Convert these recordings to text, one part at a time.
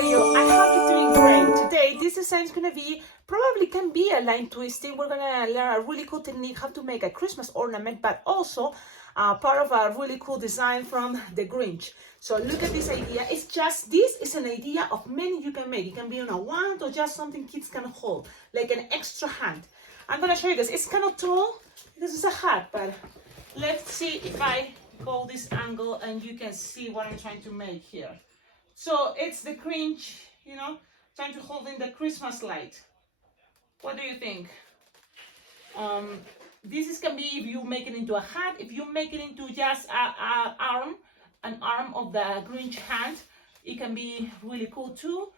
are you? I hope you're doing great. Today, this design is gonna be, probably can be a line twisting. We're gonna learn a really cool technique how to make a Christmas ornament, but also part of a really cool design from the Grinch. So look at this idea. It's just, this is an idea of many you can make. It can be on a wand or just something kids can hold, like an extra hand. I'm gonna show you guys. It's kind of tall because it's a hat, but let's see if I go this angle and you can see what I'm trying to make here. So it's the Grinch, you know, trying to hold in the Christmas light. What do you think? This can be if you make it into a hat, if you make it into just an arm of the Grinch hand, it can be really cool too.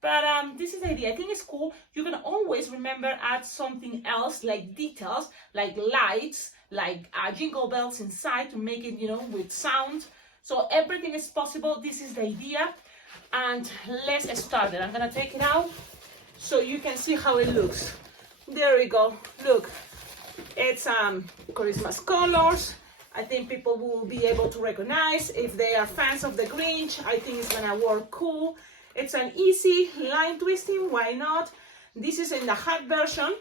But this is the idea. I think it's cool. You can always remember add something else, like details, like lights, like jingle bells inside to make it, you know, with sound. So everything is possible. This is the idea. And let's start it. I'm gonna take it out so you can see how it looks. There we go. Look, it's Christmas colors. I think people will be able to recognize if they are fans of the Grinch. I think it's gonna work cool. It's an easy line twisting, why not? This is in the hat version.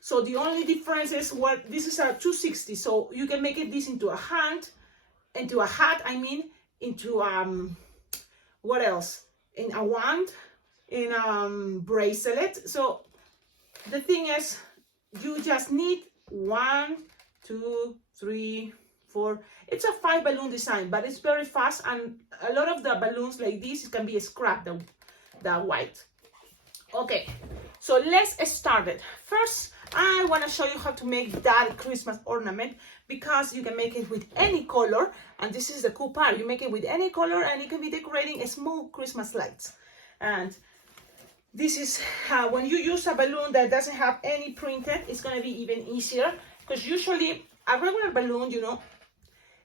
So the only difference is what this is a 260. So you can make it this into a hand, into a hat, I mean, into what else? In a wand, in a bracelet. So the thing is, you just need 1, 2, 3, 4. It's a 5 balloon design, but it's very fast, and a lot of the balloons like this can be scrapped, the white. Okay, so let's start it. First, I want to show you how to make that Christmas ornament, because you can make it with any color, and this is the cool part. You make it with any color and you can be decorating a small Christmas lights. And this is when you use a balloon that doesn't have any printed, it's going to be even easier, because usually a regular balloon, you know,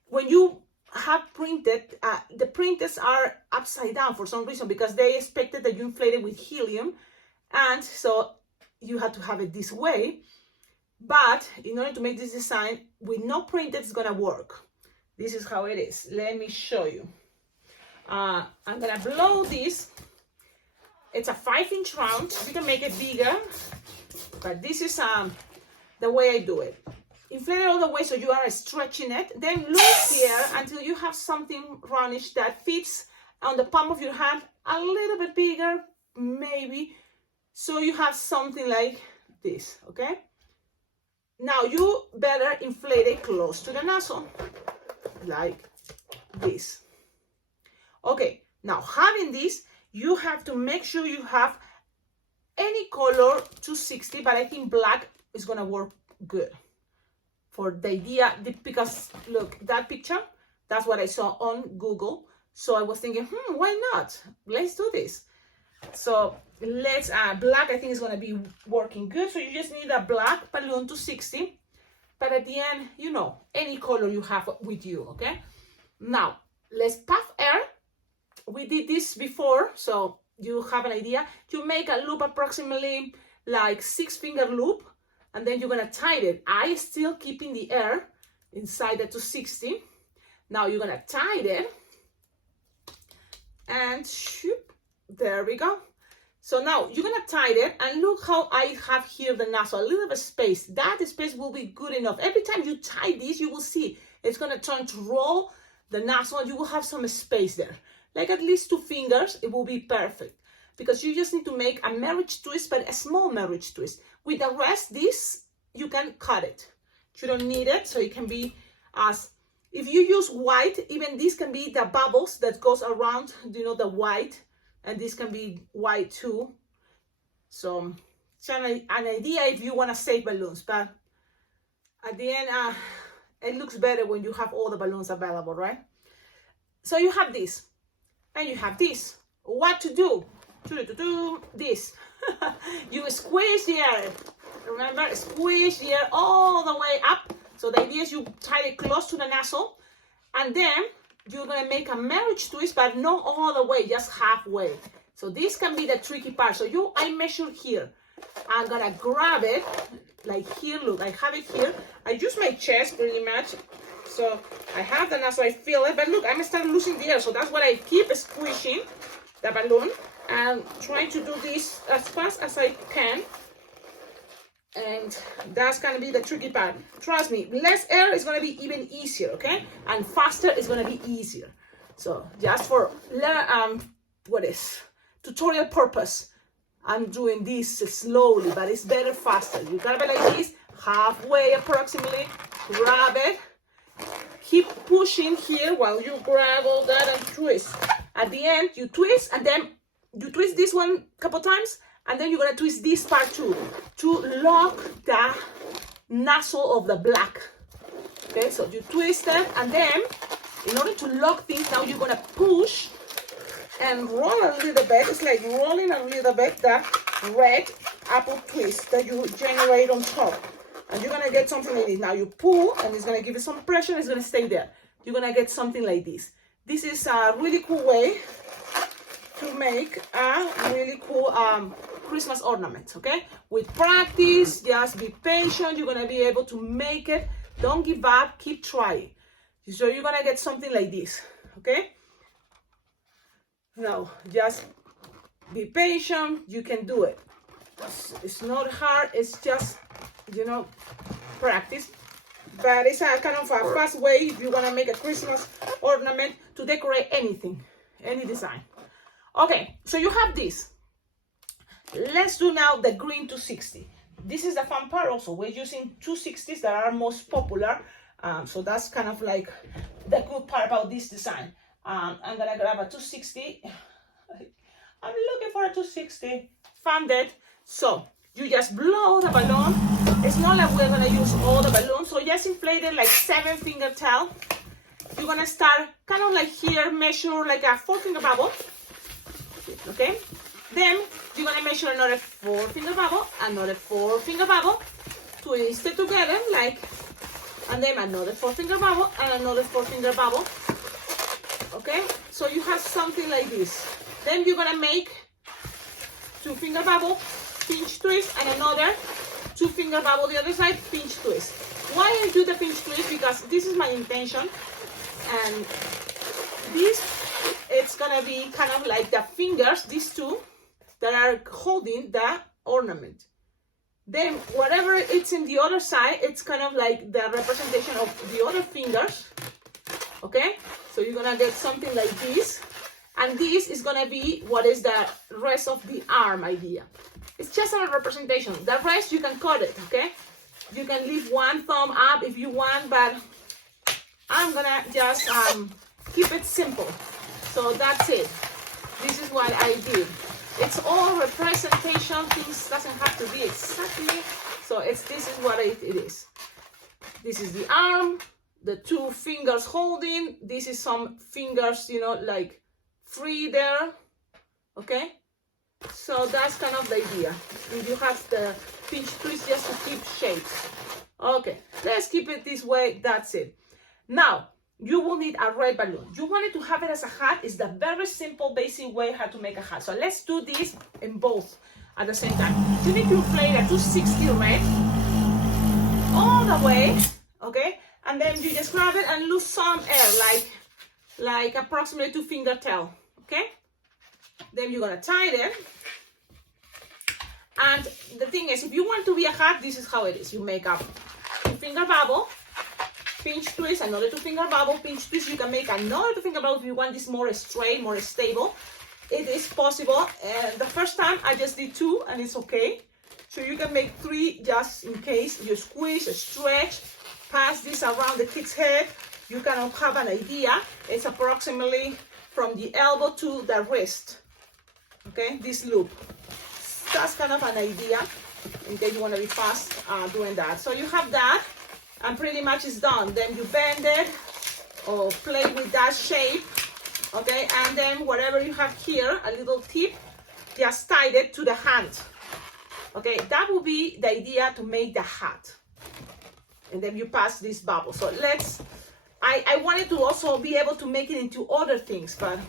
when you have printed, the printers are upside down for some reason, because they expected that you inflate it with helium, and so you have to have it this way. But in order to make this design with no printed, it's gonna work. This is how it is. Let me show you. I'm gonna blow this. It's a 5-inch round. You can make it bigger, but this is the way I do it. Inflate it all the way so you are stretching it. Then loose the air until you have something roundish that fits on the palm of your hand, a little bit bigger, maybe. So you have something like this, okay? Now you better inflate it close to the nozzle, like this. Okay, now having this, you have to make sure you have any color 260, but I think black is gonna work good for the idea, because look, that picture, that's what I saw on Google. So I was thinking, why not? Let's do this. So let's black, I think is going to be working good. So you just need a black balloon 260, but at the end, you know, any color you have with you. Okay, now let's puff air. We did this before, so you have an idea. You make a loop approximately like 6-finger loop, and then you're going to tie it. I still keeping the air inside the 260. Now you're going to tie it, and shoop. There we go. So now you're gonna tie it, and look how I have here the nozzle, a little bit of space. That space will be good enough. Every time you tie this, you will see it's gonna turn to roll the nozzle. You will have some space there, like at least 2 fingers. It will be perfect, because you just need to make a marriage twist, but a small marriage twist. With the rest, this you can cut it. You don't need it, so it can be as. If you use white, even this can be the bubbles that goes around, you know, the white. And this can be white too. So it's an idea if you want to save balloons, but at the end, it looks better when you have all the balloons available, right? So you have this, and you have this. What to do? This. You squish the air. Remember, squish the air all the way up. So the idea is you tie it close to the nozzle, and then you're gonna make a marriage twist, but not all the way, just halfway. So this can be the tricky part. So I measure here. I'm gonna grab it like here. Look, I have it here. I use my chest pretty much. So I have the nozzle, I feel it, but look, I'm starting losing the air. So that's why I keep squishing the balloon. I'm trying to do this as fast as I can. And that's gonna be the tricky part. Trust me, less air is gonna be even easier, okay? And faster is gonna be easier. So just for tutorial purpose, I'm doing this slowly, but it's better faster. You grab it like this, halfway approximately, grab it, keep pushing here while you grab all that and twist. At the end, you twist, and then you twist this one a couple times, and then you're gonna twist this part too, to lock the nozzle of the black. Okay, so you twist it, and then in order to lock things, now you're gonna push and roll a little bit. It's like rolling a little bit the red apple twist that you generate on top. And you're gonna get something like this. Now you pull, and it's gonna give you some pressure, and it's gonna stay there. You're gonna get something like this. This is a really cool way to make a really cool Christmas ornament, okay? With practice, just be patient. You're gonna be able to make it. Don't give up, keep trying. So you're gonna get something like this, okay? Now, just be patient. You can do it. It's not hard. It's just, you know, practice. But it's a kind of a fast way if you want to make a Christmas ornament to decorate anything, any design. Okay, so you have this. Let's do now the green 260. This is the fun part also. We're using 260s that are most popular. So that's kind of like the good part about this design. I'm gonna grab a 260. I'm looking for a 260. Found it. So you just blow the balloon. It's not like we're gonna use all the balloons. So just inflate it like 7-finger tail. You're gonna start kind of like here, measure like a 4-finger bubble. Okay. Then you're gonna measure another 4-finger bubble, another 4-finger bubble, twist it together like, and then another 4-finger bubble and another 4-finger bubble. Okay, so you have something like this. Then you're gonna make 2-finger bubble, pinch twist, and another 2-finger bubble the other side, pinch twist. Why I do the pinch twist? Because this is my intention, and this, it's gonna be kind of like the fingers, these two, that are holding the ornament. Then whatever it's in the other side, it's kind of like the representation of the other fingers. Okay, so you're gonna get something like this, and this is gonna be what is the rest of the arm idea. It's just a representation. The rest you can cut it, okay? You can leave one thumb up if you want, but I'm gonna just keep it simple. So that's it. This is what I did. It's all representation. Things doesn't have to be exactly. So this is what it is. This is the arm. The 2 fingers holding. This is some fingers, you know, like free there. Okay, so that's kind of the idea. And you have the pinch twist just to keep shapes. Okay, let's keep it this way. That's it. Now you will need a red balloon. You wanted to have it as a hat. It's the very simple, basic way how to make a hat. So let's do this in both at the same time. You need to inflate a 260 red all the way. Okay. And then you just grab it and lose some air, like approximately 2-finger tail, okay? Then you're gonna tie it. And the thing is, if you want to be a hat, this is how it is. You make a 2-finger bubble, pinch twist, another 2-finger bubble, pinch twist. You can make another 2-finger bubble if you want this more straight, more stable. It is possible. And the first time I just did 2, and it's okay. So you can make 3 just in case you squeeze, stretch. Pass this around the kid's head. You can have an idea. It's approximately from the elbow to the wrist. Okay, this loop. That's kind of an idea in case you want to be fast doing that. So you have that, and pretty much it's done. Then you bend it or play with that shape. Okay, and then whatever you have here, a little tip, just tie it to the hand. Okay, that will be the idea to make the hat. And then you pass this bubble. So I wanted to also be able to make it into other things, but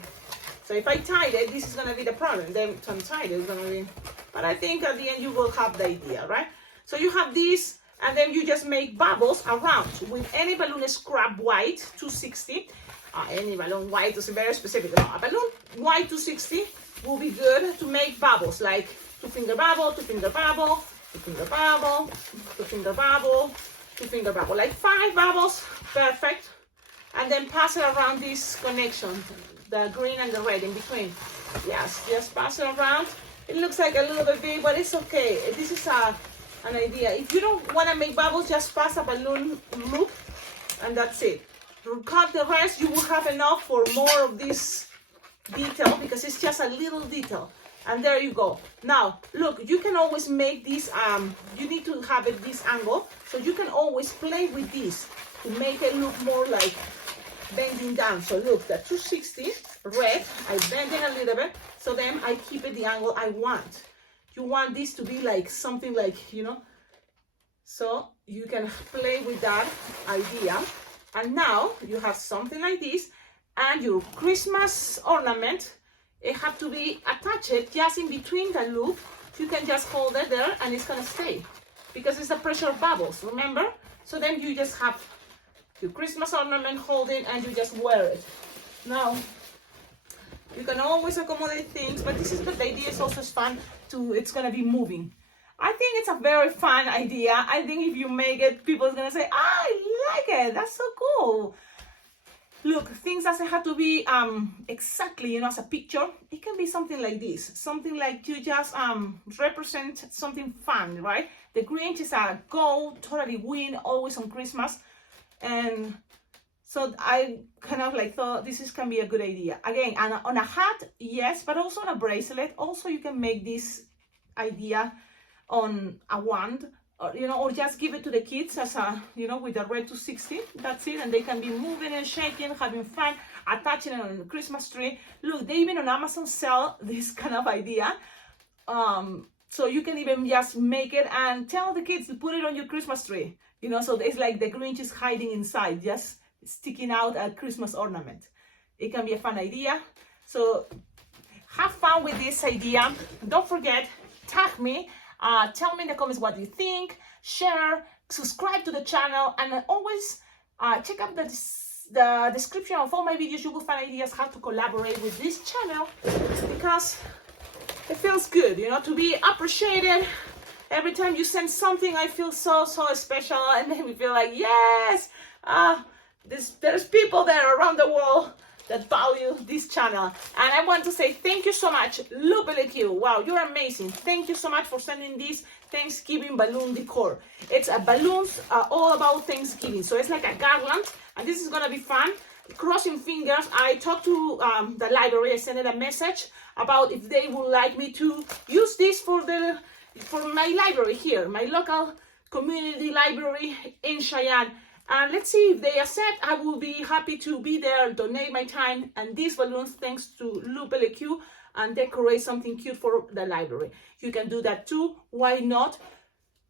so if I tie it, this is gonna be the problem. Then to untie it is gonna be, but I think at the end you will have the idea, right? So you have this, and then you just make bubbles around with any balloon scrap white 260. Any balloon white is very specific. No, a balloon white 260. will be good to make bubbles, like 2-finger bubble, 2-finger bubble, 2-finger bubble, 2-finger bubble, 2-finger bubble, like 5 bubbles, perfect. And then pass it around this connection, the green and the red in between. Yes, just pass it around. It looks like a little bit big, but it's okay. This is an idea. If you don't want to make bubbles, just pass a balloon loop, and that's it. Cut the rest, you will have enough for more of this detail, because it's just a little detail. And there you go. Now, look, you can always make this, you need to have it this angle, so you can always play with this to make it look more like bending down. So look, the 260 red, I bend it a little bit, so then I keep it the angle I want. You want this to be like something like, you know, so you can play with that idea. And now you have something like this, and your Christmas ornament, it have to be attached just in between the loop. You can just hold it there and it's gonna stay, because it's the pressure of bubbles, remember? So then you just have your Christmas ornament holding and you just wear it. Now, you can always accommodate things, but this is what the idea is also fun to, it's gonna be moving. I think it's a very fun idea. I think if you make it, people are gonna say, I like it, that's so cool. Look, things doesn't have to be exactly, you know, as a picture. It can be something like this, something like you just represent something fun, right? The Grinch is a go, totally win, always on Christmas. And so I kind of like thought this can be a good idea. Again, and on a hat, yes, but also on a bracelet. Also, you can make this idea on a wand, or, you know, or just give it to the kids as a, you know, with the red 260. That's it, and they can be moving and shaking, having fun, attaching it on the Christmas tree. Look, they even on Amazon sell this kind of idea. So you can even just make it and tell the kids to put it on your Christmas tree. You know, so it's like the Grinch is hiding inside, just sticking out a Christmas ornament. It can be a fun idea. So have fun with this idea. Don't forget, tag me. Tell me in the comments what you think. Share, subscribe to the channel, and always check out the description of all my videos. You will find ideas how to collaborate with this channel, because it feels good, you know, to be appreciated. Every time you send something, I feel so special, and then we feel like, yes, there's people there around the world that value this channel. And I want to say thank you so much, Hwy. Wow, you're amazing. Thank you so much for sending this Thanksgiving balloon decor. It's a balloons all about Thanksgiving, so it's like a garland, and this is gonna be fun. Crossing fingers, I talked to the library. I sent it a message about if they would like me to use this for my library here, my local community library in Cheyenne. And let's see if they accept. I will be happy to be there, donate my time and these balloons thanks to Hwy, and decorate something cute for the library. You can do that too. Why not?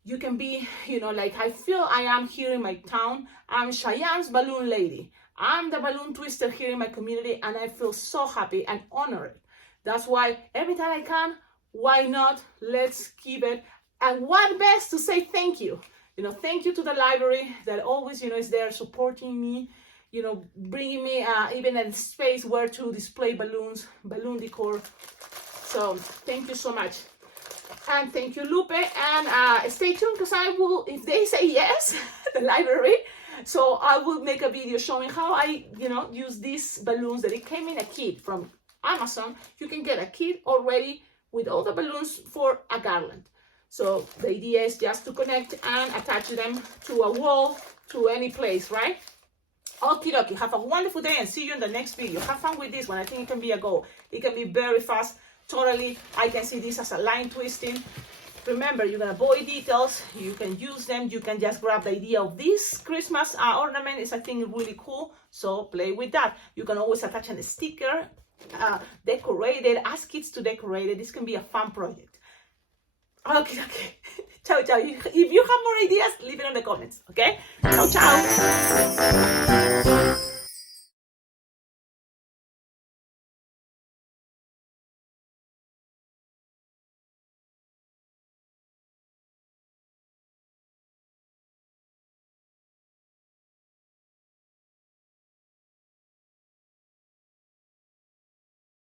You can be, you know, like I feel I am here in my town. I'm Cheyenne's balloon lady. I'm the balloon twister here in my community, and I feel so happy and honored. That's why every time I can, why not? Let's keep it. And what best to say thank you. You know, thank you to the library that always, you know, is there supporting me, you know, bringing me even a space where to display balloons, balloon decor. So thank you so much. And thank you, Hwy. And stay tuned, because I will, if they say yes, the library, so I will make a video showing how I, you know, use these balloons that it came in a kit from Amazon. You can get a kit already with all the balloons for a garland. So the idea is just to connect and attach them to a wall, to any place, right? Okie dokie, have a wonderful day and see you in the next video. Have fun with this one. I think it can be a go. It can be very fast. Totally, I can see this as a line twisting. Remember, you're gonna avoid details. You can use them. You can just grab the idea of this Christmas ornament. It's, I think, really cool. So play with that. You can always attach a sticker, decorate it, ask kids to decorate it. This can be a fun project. Okay. Ciao. If you have more ideas, leave it in the comments, okay? Ciao.